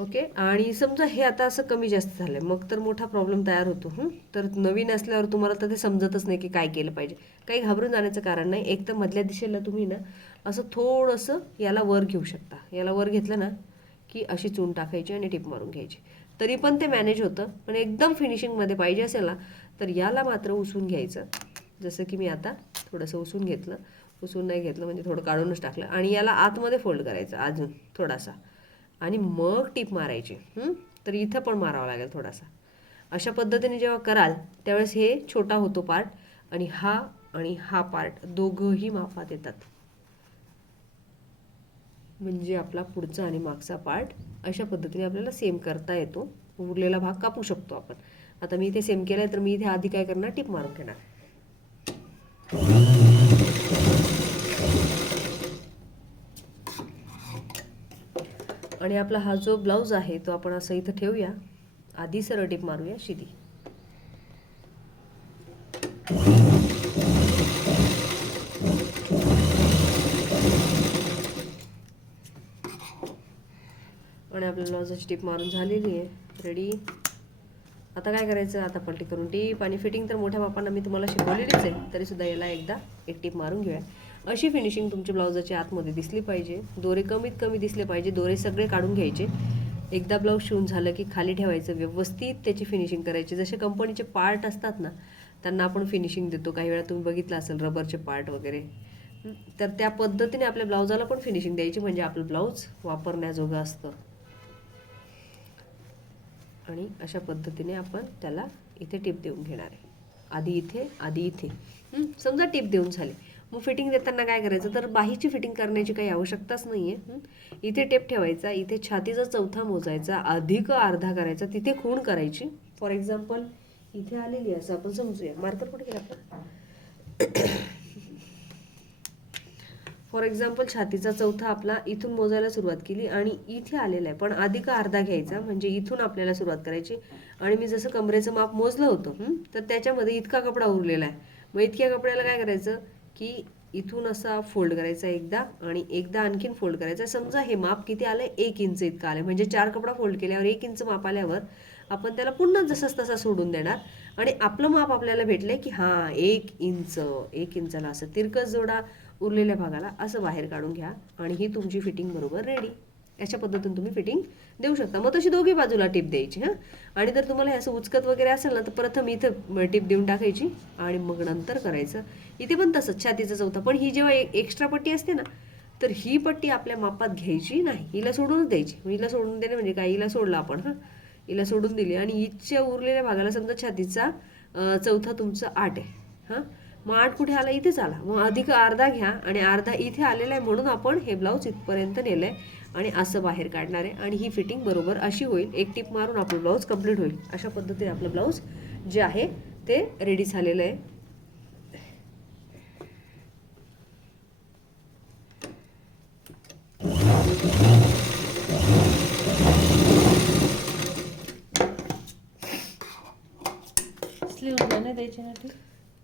Okay. आणि समजा हे आता असं कमी जास्त झालंय, मग तर मोठा प्रॉब्लेम तयार होतो. तर नवीन असल्यावर तुम्हाला तर ते समजतच नाही की काय केलं पाहिजे. काही घाबरून जाण्याचं कारण नाही. एक तर मधल्या दिशेला तुम्ही ना असं थोडंसं याला वर घेऊ शकता. याला वर घेतलं ना की अशी चून टाकायची आणि टिप मारून घ्यायची. तरी पण ते मॅनेज होतं. पण एकदम फिनिशिंगमध्ये पाहिजे असेल ना तर याला मात्र उसवून घ्यायचं. जसं की मी आता थोडंसं उसवून घेतलं. उसवून नाही घेतलं म्हणजे थोडं काढूनच टाकलं आणि याला आतमध्ये फोल्ड करायचं अजून थोडासा आणि मग टीप मारायची. तर इथं पण मारावा लागेल थोडासा. अशा पद्धतीने जेव्हा कराल त्यावेळेस हे छोटा होतो पार्ट आणि हा पार्ट दोघंही मापात येतात. म्हणजे आपला पुढचा आणि मागचा पार्ट अशा पद्धतीने आपल्याला सेम करता येतो. उरलेला भाग कापू शकतो आपण. आता मी इथे सेम केलाय तर मी इथे आधी काय करणार, टीप मारून घेणार. आणि आपला हा जो ब्लाऊज आहे तो आपण असं इथं ठेवूया. आधी सरळ टीप मारूया शिदी. आणि आपल्या ब्लाउजाची टीप मारून झालेली आहे. रेडी. आता काय करायचं, आता पलटी करून टीप आणि फिटिंग तर मोठ्या मापांना मी तुम्हाला शिकवलेलीच आहे, तरीसुद्धा याला एकदा एक टीप मारून घेऊया. अशी फिनिशिंग तुमच्या ब्लाउजाच्या आतमध्ये दिसली पाहिजे. दोरे कमीत कमी दिसले पाहिजे. दोरे सगळे काढून घ्यायचे. एकदा ब्लाऊज शिवून झालं की खाली ठेवायचं, व्यवस्थित त्याची फिनिशिंग करायची. जसे कंपनीचे पार्ट असतात ना त्यांना आपण फिनिशिंग देतो. काही वेळा तुम्ही बघितलं असेल रबरचे पार्ट वगैरे. तर त्या पद्धतीने आपल्या ब्लाउजाला पण फिनिशिंग द्यायची, म्हणजे आपलं ब्लाऊज वापरण्याजोगं असतं. आणि अशा पद्धतीने आपण त्याला इथे टिप देऊन घेणार आहे. आधी इथे समजा टिप देऊन झाली. मग फिटिंग देताना काय करायचं, तर बाहीची फिटिंग करण्याची काही आवश्यकताच नाही आहे. इथे टेप ठेवायचा, इथे छातीचा चौथा मोजायचा, अधिक अर्धा करायचा, तिथे खूण करायची. फॉर एक्झाम्पल इथे आलेली असं आपण समजूया. मार्कर कुठे गेला आपला? फॉर एक्झाम्पल छातीचा चौथा आपला इथून मोजायला सुरुवात केली आणि इथे आलेला आहे, पण अधिक अर्धा घ्यायचा, म्हणजे इथून आपल्याला सुरुवात करायची. आणि मी जसं कमरेचं माप मोजलं होतं तर त्याच्यामध्ये इतका कपडा उरलेला आहे. मग इतक्या कपड्याला काय करायचं की इथून असा फोल्ड करायचा एकदा आणि एकदा आणखीन फोल्ड करायचा. समजा हे माप किती आलंय, 1 इंच इतकं आलंय, म्हणजे 4 कपडा फोल्ड केल्यावर 1 इंच माप आल्यावर आपण त्याला पुन्हा जसंच तसा सोडून देणार आणि आपलं माप आपल्याला भेटलंय की हां 1 इंचाला असं तिरकस जोडा, उरलेल्या भागाला असं बाहेर काढून घ्या आणि ही तुमची फिटिंग बरोबर रेडी. अशा पद्धतीने तुम्ही फिटिंग देऊ शकता. मग तशी दोघी बाजूला टिप द्यायची. आणि जर तुम्हाला हे असं उचकत वगैरे असेल ना तर प्रथम इथं टिप देऊन टाकायची आणि मग नंतर करायचं. इथे पण तसंच छातीचा चौथा. पण ही जेव्हा एक्स्ट्रा पट्टी असते ना तर ही पट्टी आपल्या मापात घ्यायची नाही, हिला सोडूनच द्यायची. हिला सोडून देणे म्हणजे काय, हिला सोडलं आपण हिला सोडून दिली आणि हिच्या उरलेल्या भागाला समजा छातीचा चौथा तुमचं 8 आहे. मग 8 कुठे आला, इथेच आला. मग अधिक अर्धा घ्या आणि अर्धा इथे आलेला आहे म्हणून आपण हे ब्लाऊज इथपर्यंत नेलंय आणि असं बाहेर काढणार आहे. आणि ही फिटिंग बरोबर अशी होईल. एक टिप मारून आपलं ब्लाऊज कंप्लीट होईल. अशा पद्धतीने आपलं ब्लाऊज जे आहे ते रेडी झालेलं आहे.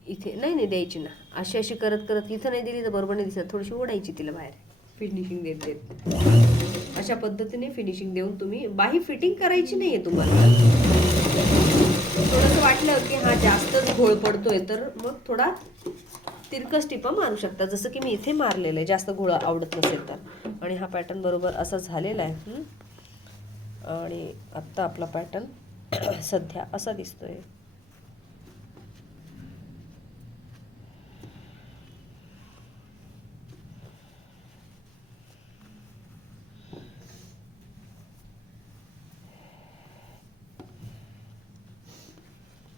इथे नाही द्यायची ना. अशी करत करत इथं नाही दिली तर बरोबर नाही दिसत. थोडीशी ओढायची तिला बाहेर, फिनिशिंग देत देत. अशा पद्धतीने फिनिशिंग देऊन तुम्ही बाही फिटिंग करायची नाहीये तुम्हाला. थोडंसं वाटलं की हा जास्तच घोळ पडतोय तर मग थोडा तिरकस टिपा मारू शकता, जसं की मी इथे मारलेलं आहे, जास्त घोळ आवडत नसेल तर. आणि हा पॅटर्न बरोबर असा झालेला आहे. आणि आत्ता आपला पॅटर्न सध्या असा दिसतोय.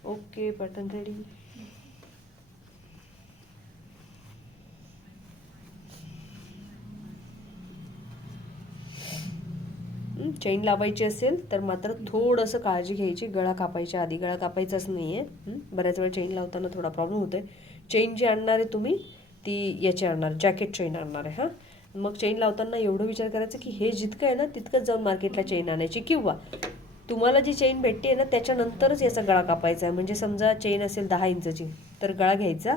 Okay, pattern ready. चेन लावायची असेल तर मात्र थोडंसं काळजी घ्यायची. गळा कापायच्या आधी, गळा कापायचाच नाही आहे. बऱ्याच वेळा चेन लावताना थोडा प्रॉब्लेम होतोय. चेन जी आणणार आहे तुम्ही ती याची आणणार, जॅकेट चेन आणणार आहे. मग चेन लावताना एवढं विचार करायचं की हे जितकं आहे ना तितकंच जाऊन मार्केटला चेन आणायची, किंवा तुम्हाला जी चेन भेटते ना त्याच्यानंतरच याचा गळा कापायचा आहे. म्हणजे समजा चेन असेल 10 इंचची तर गळा घ्यायचा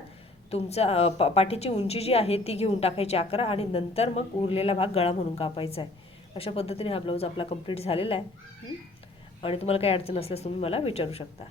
तुमचा, पाठीची उंची जी आहे ती घेऊन टाकायची 11 आणि नंतर मग उरलेला भाग गळा म्हणून कापायचा आहे. अशा पद्धतीने हा ब्लाऊज आपला कंप्लीट झालेला आहे. आणि तुम्हाला काही अडचण असल्यास तुम्ही मला विचारू शकता.